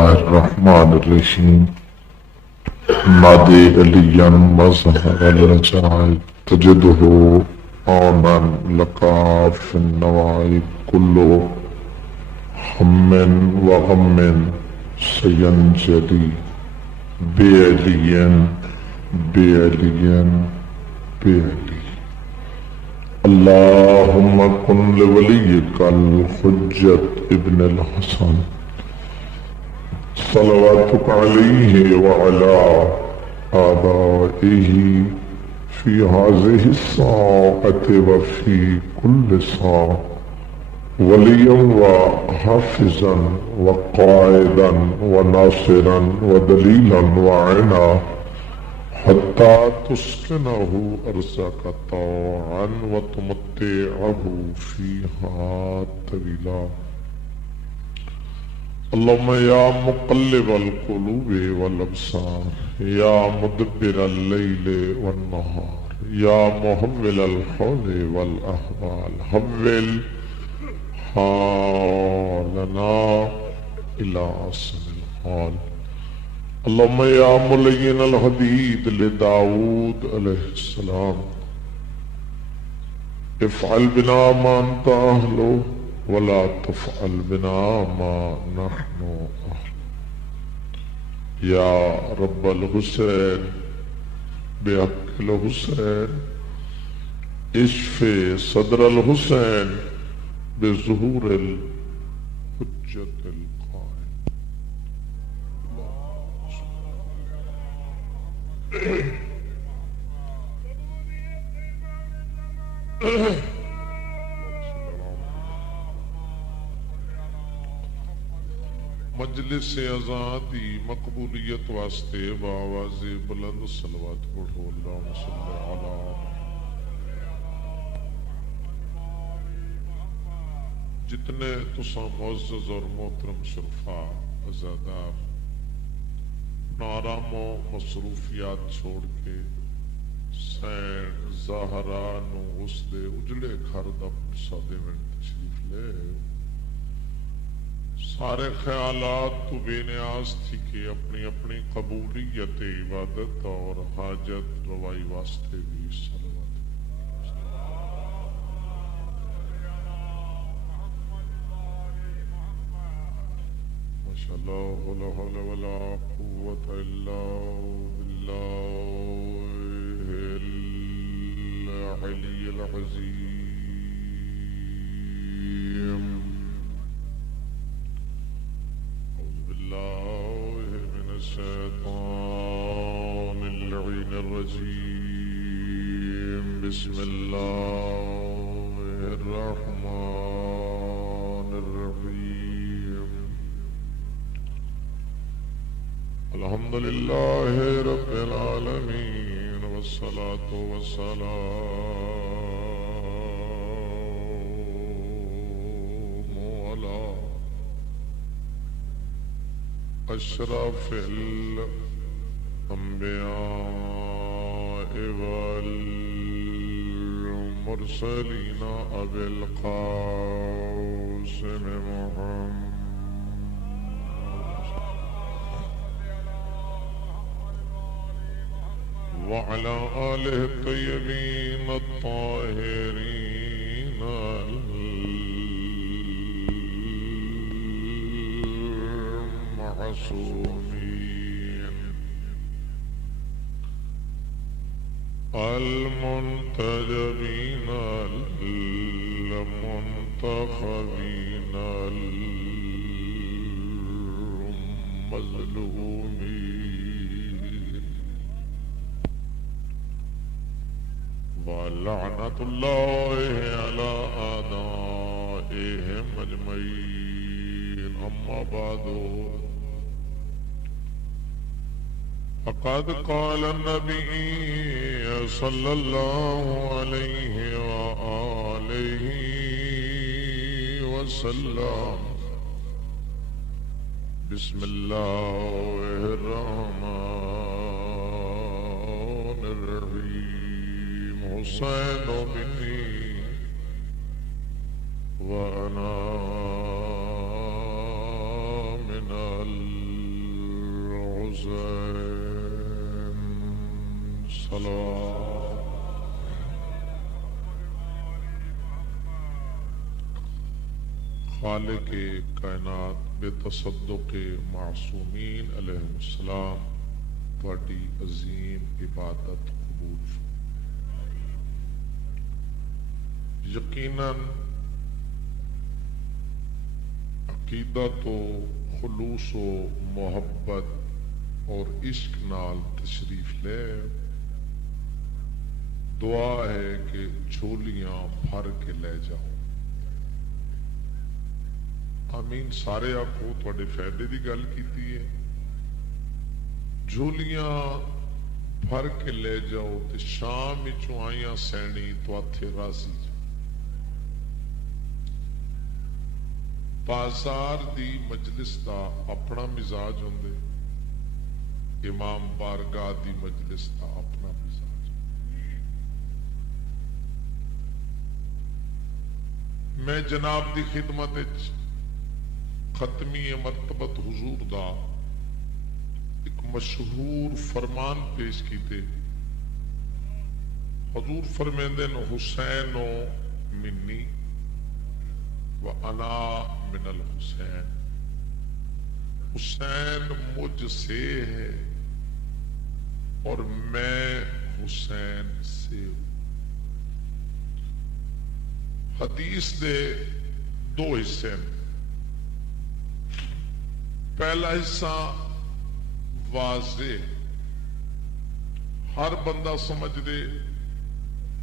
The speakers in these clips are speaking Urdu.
الرحمن الرحيم نادي عليا مظهر الرجاء تجده عونا لك في النواعي كل هم وغم سينجلي بعلي بعلي بعلي. اللهم كن لوليك الحجة ابن الحسن صلواتك عليه وعلى آبائه في هذه الساعة وفي كل ساعة وليا وحافظا وقائدا وناصرا ودليلا وعنا حتى تسكنه أرزاق طوعا وتمتعه فيها طويلا. اللهم يا مقلب القلوب والابصار يا مدبر الليل والنهار يا محول الحول والاحوال حول حالنا الى احسن الحال. اللهم يا ملين الحديد لداود عليه السلام افعل بنا ما انت اهله ولا تفعل بنا ما نحن أهل. يا رب الحسين بحق الحسين اشف صدر الحسين بظهور الحجة القائم. مجلس آزادی مقبولیت واسطے بآواز بلند صلوات پڑھو. اللہم صلی علی جتنے تساں معزز اور محترم شرفا عزادار آرام و مصروفیات چھوڑ کے سین زہرا نو اس دے اجڑے گھر دا سادے میں تشریف لے سارے خیالات تو بے نیاز تھی کہ اپنی اپنی قبولیت عبادت اور حاجت روائی واسطے بھی صلوات. ماشاءاللہ ولا حول ولا قوة الا باللہ العلی العظیم. بالله من الشيطان اللعين الرجيم. بسم الله الرحمن الرحيم. الحمد لله رب العالمين والصلاة والسلام على أشرف الأنبياء والمرسلين أبي القاسم محمد وعلى آله الطيبين الطاهرين المعصومين المنتجبين المنتخبين المظلومين ولعنة الله على أعدائهم أجمعين. أما بعد فقد قال النبي صلى الله عليه وآله وسلم بسم الله الرحمن الرحيم. حسين مني وأنا من حسین صلوات خالق کائنات بے تصدق معصومین علیہ السلام بڑی عظیم عبادت قبول شو۔ یقیناً عقیدت و خلوص و محبت اور عشق نال تشریف لے، دعا ہے کہ جھولیاں بھر کے لے جاؤ۔ آمین سارے آکھو، تھوڑے فائدے دی گل کیتی ہے۔ جھولیاں بھر کے لے جاؤ تے شام وچوں آئیاں سینی تو آتھے راضی جا۔ بازار دی مجلس دا اپنا مزاج ہوندے، امام بارگاہ دی مجلس دا اپنا مزاج۔ میں جناب دی خدمت وچ ختمی مرتبت حضور دا ایک مشہور فرمان پیش کیتے۔ حضور فرمیندے نو حسین و منی وَأَنَا مِنَ الْحُسَین، حسین مجھ سے ہے اور میں حسین سے ہوں۔ حدیث دے دو حصے ہیں۔ پہلا حصہ واضح، ہر بندہ سمجھ دے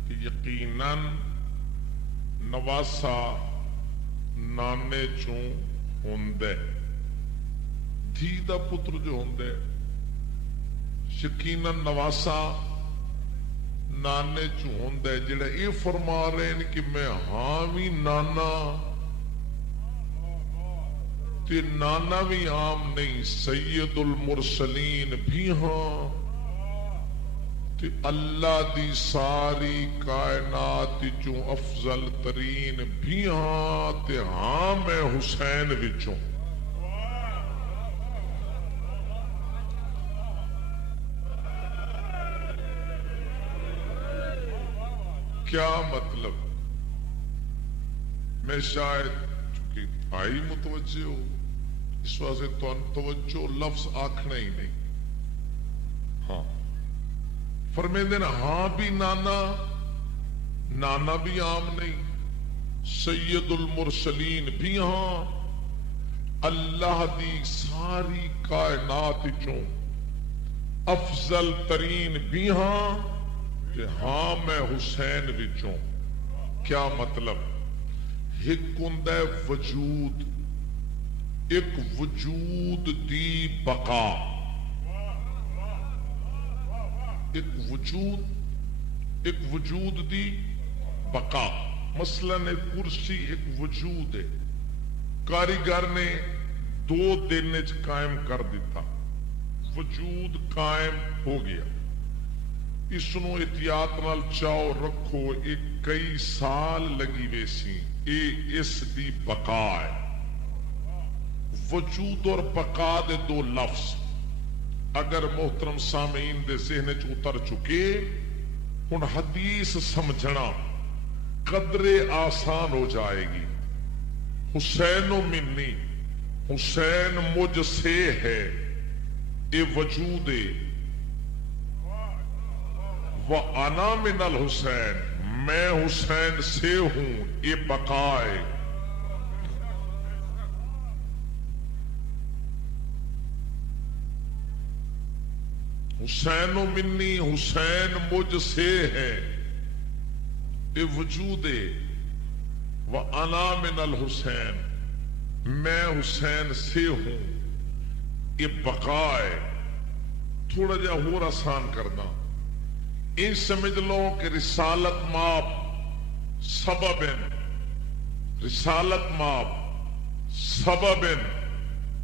کہ یقیناً نواسا نانے چوں ہوندے، دھی دا پتر جو ہوندے یقیناً نواسا نانے چوں ہوندے۔ جڑا یہ فرما رہے ہیں کہ میں ہاں بھی نانا تے نانا بھی عام نہیں، سید المرسلین بھی ہاں تے اللہ دی ساری کائنات چوں افضل ترین بھی ہاں تے ہاں میں حسین وچوں۔ کیا مطلب؟ میں شاید چونکہ آئی متوجہ ہو اس واسطے تو توجہ لفظ آکھنا ہی نہیں۔ ہاں فرمیندے نا ہاں بھی نانا، نانا بھی عام نہیں، سید المرسلین بھی ہاں اللہ دی ساری کائنات چوں افضل ترین بھی ہاں کہ ہاں میں حسین وچوں۔ کیا مطلب؟ ایک ہوندا ہے وجود، ایک وجود دی بقا، ایک وجود دی بقا۔ مثلا ایک کرسی ایک وجود ہے، کاریگر نے 2 دن قائم کر دیتا، وجود قائم ہو گیا۔ اس نو احتیاط نال چاؤ رکھو، ایک کئی سال لگی ویسی، اس دی بقا ہے۔ وجود اور بقا دے 2 لفظ اگر محترم سامعین دے ذہن چ اتر چکے، ہن حدیث سمجھنا قدرے آسان ہو جائے گی۔ حسین و منی، حسین مجھ سے ہے، اے وجود ہے، وَأَنَا مِنَ الْحُسَین، میں حسین سے ہوں، یہ بقا ہے۔ حسین و منی، حسین مجھ سے ہے، یہ وجود ہے، وَأَنَا مِنَ الْحُسَین، میں حسین سے ہوں، یہ بقا ہے۔ تھوڑا جا اور آسان کرنا، ان سمجھ لو کہ رسالت ماب سبب، رسالت ماب سبب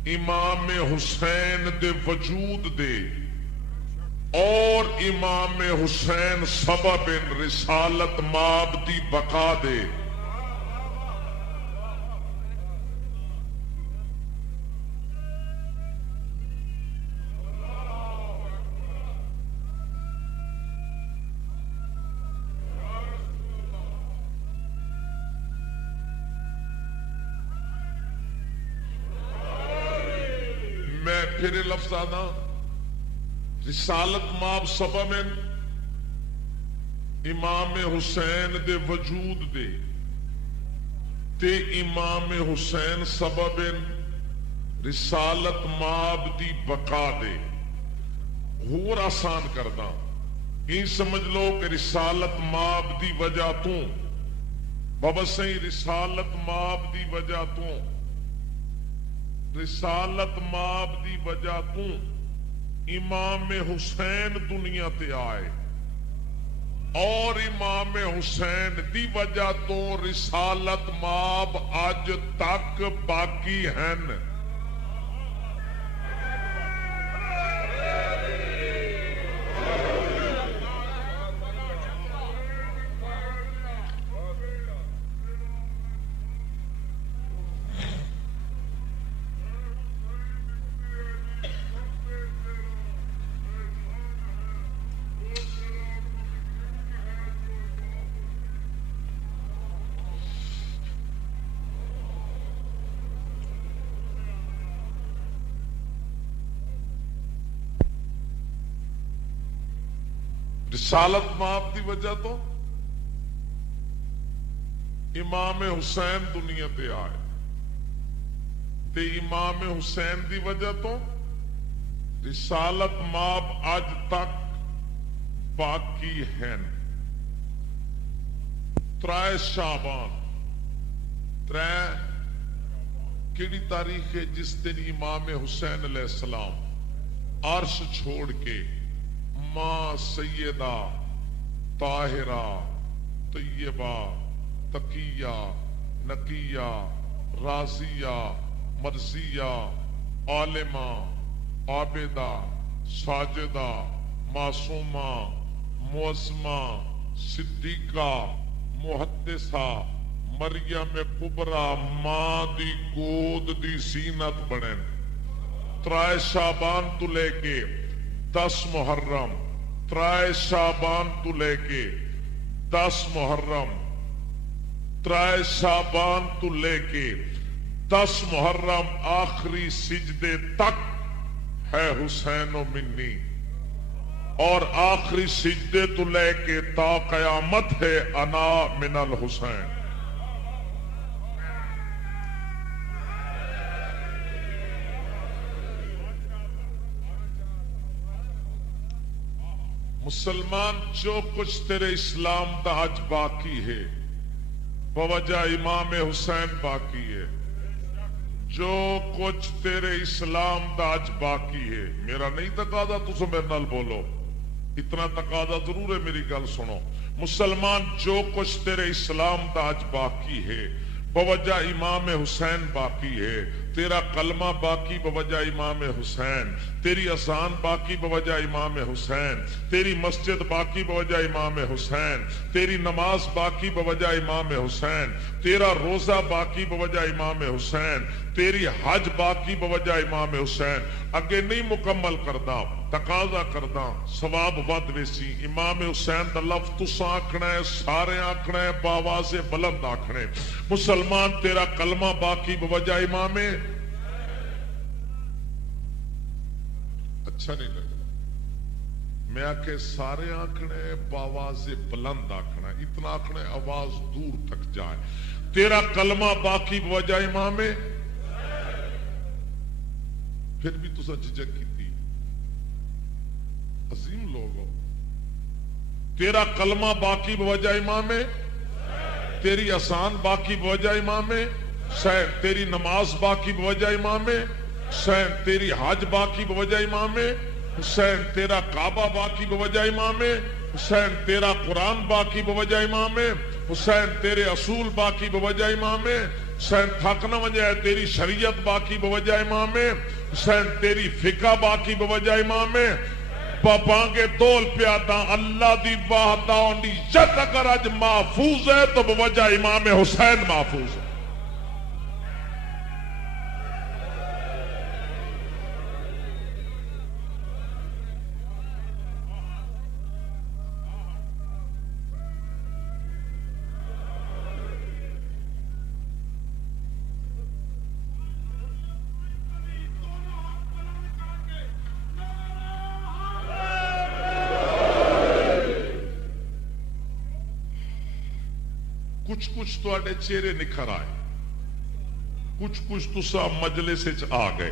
امام حسین دے وجود دے، اور امام حسین سبب رسالت ماب دی بقا دے۔ پھر لفظ آنا رسالت ماب سبب امام حسین دے وجود دے تے امام حسین سبب رسالت ماب دی بقا دے ہور آسان کردہ یہ سمجھ لو کہ رسالت ماب دی وجہ تو بابا صحیح رسالت ماب دی وجہ تو رسالت ماب دی وجہ تو امام حسین دنیا تے آئے اور امام حسین دی وجہ تو رسالت ماب اج تک باقی ہیں رسالت ماب دی وجہ تو امام حسین دنیا تے آئے تے امام حسین دی وجہ تو رسالت ماب اج تک باقی ہیں ترائے شعبان ترائے کیڑی تاریخ ہے جس دن امام حسین علیہ السلام عرش چھوڑ کے ماں سیدہ طاہرہ طیبہ تقیہ نقیہ راضیہ مرضیہ عالمہ عابدہ ساجدہ معصومہ معظمہ صدیقہ محدثہ مریم کبرا ماں دی گود دی زینت بنے ترائے شعبان تو لے کے 10 محرم ترائے شعبان تو لے کے 10 محرم ترائے شعبان تو لے کے 10 محرم آخری سجدے تک ہے حسین و منی اور آخری سجدے تو لے کے تا قیامت ہے انا من الحسین مسلمان جو کچھ تیرے اسلام دا آج باقی ہے بوجہ امام حسین باقی ہے جو کچھ تیرے اسلام دا آج باقی ہے میرا نہیں تقاضا تسو میرے نال بولو اتنا تقاضا ضرور ہے میری گل سنو مسلمان جو کچھ تیرے اسلام دا آج باقی ہے بوجہ امام حسین باقی ہے تیرا کلمہ باقی بوجہ امام حسین تیری اذان باقی بوجہ امام حسین تیری مسجد باقی بوجہ امام حسین تیری نماز باقی بوجہ امام حسین تیرا روزہ باقی بوجہ امام حسین تیری حج باقی بوجہ امام حسین اگے نہیں مکمل کردہ تقاضا کردہ ثواب ود ویسی امام حسین دا لفظ تسا آکھنا ہے سارے آکھنا ہے باواز بلند آکھنے مسلمان تیرا کلمہ باقی بوجہ امام اچھا نہیں لگا میں آکھے سارے آکھنے باواز بلند آکھنا اتنا آکھنے آواز دور تک جائے تیرا کلمہ باقی بوجہ امام پھر بھی تسا جھجک کی تھی عظیم لوگ ہو تیرا کلمہ باقی بوجہ امام تیری اذان باقی بوجہ امام حسین تیری نماز باقی بوجہ امام حسین تیری حج باقی بوجہ امام حسین تیرا کعبہ باقی بوجہ امام حسین تیرا قرآن باقی بوجہ امام حسین تیرے اصول باقی بوجہ امام حسین تھک نہ وجہ تیری شریعت باقی بوجہ امام حسین تیری فقہ باقی بوجہ امام پاپانگے تول پیادا اللہ دی واحدہ اونی جت اگر اج محفوظ ہے تو بوجہ امام حسین محفوظ ہے کچھ تواڈے چہرے نکھر آئے، کچھ تسا مجلس آ گئے،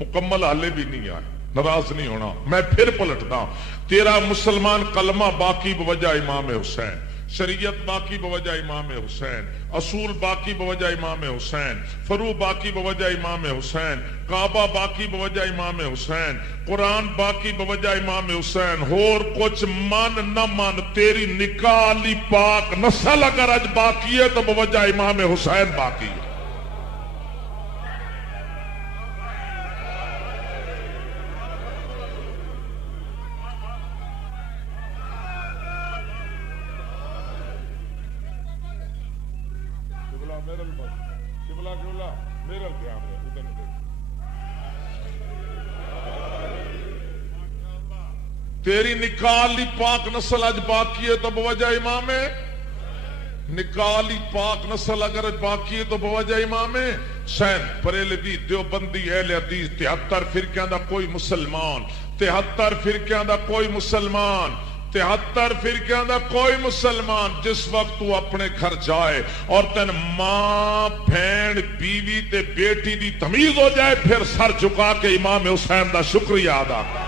مکمل حالے بھی نہیں آئے، ناراض نہیں ہونا، میں پھر پلٹتا، تیرا مسلمان کلمہ باقی بوجہ امام حسین، شریعت باقی بوجہ امام حسین، اصول باقی بوجہ امام حسین، فرو باقی بوجہ امام حسین، کعبہ باقی بوجہ امام حسین، قرآن باقی بوجہ امام حسین، ہور کچھ من نہ من، تیری نکاح علی پاک نسل اگر اج باقی ہے تو بوجہ امام حسین باقی ہے۔ تیری نکاح علی پاک نسل اج باقی ہے تو بوجہ امام ہے، نکاح علی پاک نسل اگر اج باقی ہے تو بوجہ امام ہے۔ حسین بریلوی دیوبندی اہل حدیث 73 فرقیاں دا کوئی مسلمان، 73 فرقیاں دا کوئی مسلمان، 73 فرقیاں دا کوئی مسلمان جس وقت تو اپنے گھر جائے اور تین ماں بہن بیوی تے بیٹی دی تمیز ہو جائے، پھر سر جھکا کے امام حسین دا شکریہ ادا کر۔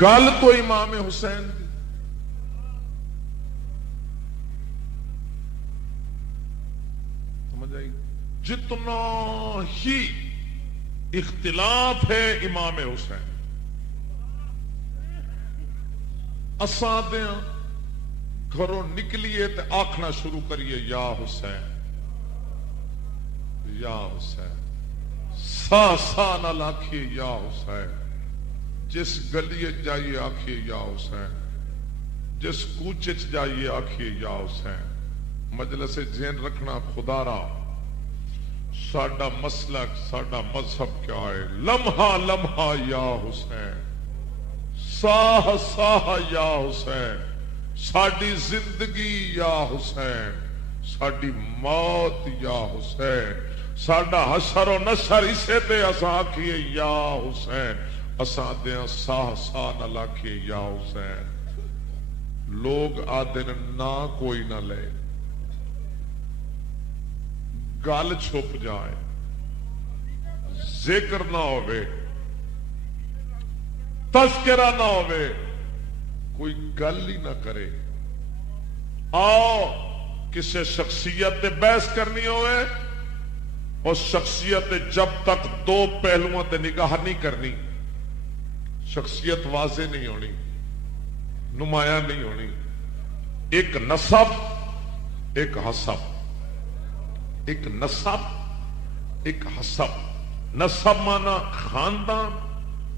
گل تو امام حسین دی، سمجھ آئی؟ جتنا ہی اختلاف ہے امام حسین، اساں دیاں گھروں نکلیے تے آکھنا شروع کریے یا حسین یا حسین، سا نہ آکھیے یا حسین، جس گلی جائیے آکھیے یا حسین، جس کوچے جائیے آکھیے یا حسین۔ مجلس ذہن رکھنا خدا را ساڈا مسلک ساڈا مذہب کیا ہے، لمحہ لمحہ یا حسین، ساہ ساہ یا حسین، ساڈی زندگی یا حسین، ساڈی موت یا حسین، ساڈا حشر و نشر اسے تے اساں آکھیے یا حسین، اساں دیاں ساہ ساہ نہ لاکھیے یا حسین۔ لوگ آدن نہ کوئی نہ لے، گل چھپ جائے، ذکر نہ ہوئے، تذکرہ نہ ہوئے، کوئی گل ہی نہ کرے، آؤ کسے شخصیت تے بحث کرنی ہوئے، اور شخصیت جب تک دو پہلوؤں تے نگاہ نہیں کرنی، شخصیت واضح نہیں ہونی، نمایاں نہیں ہونی۔ ایک نسب ایک حسب، ایک نسب ایک حسب، نسب مانا خاندان،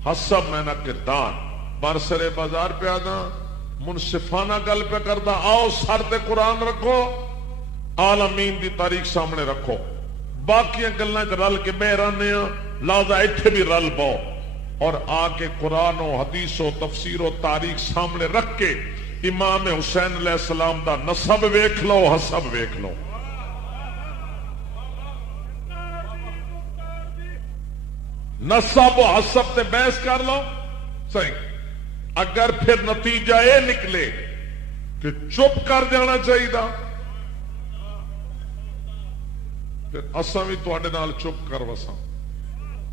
حسب مانا کردار۔ برسر بازار پہ آنا منصفانہ گل پہ کردا، آؤ سر تے قرآن رکھو، عالمین دی تاریخ سامنے رکھو، باقی گلاں چ رل کے بہ رہنے ہاں، لہذا ایتھے بھی رل پاؤ، اور آ کے قرآن و حدیث و تفسیر و تاریخ سامنے رکھ کے امام حسین علیہ السلام دا نسب ویکھ لو، حسب ویکھ لو۔ نسب و حسب تے بحث کر لو صحیح، اگر پھر نتیجہ یہ نکلے کہ چپ کر جانا چاہیے، پھر اساں بھی تواڈے نال چپ کر وساں،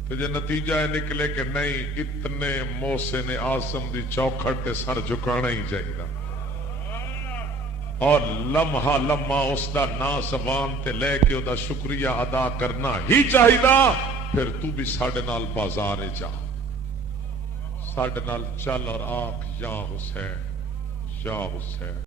تو جے نتیجہ یہ نکلے کہ نہیں اتنے محسن اعظم دی چوکھٹ تے سر جھکانا ہی چاہیے، اور لمحہ لمحہ اس دا نا زبان تے لے کے دا شکریہ ادا کرنا ہی چاہیے، پھر تو بھی ساڈے نال بازار جا، ساڈے نال چل اور آکھ یا حسین یا حسین۔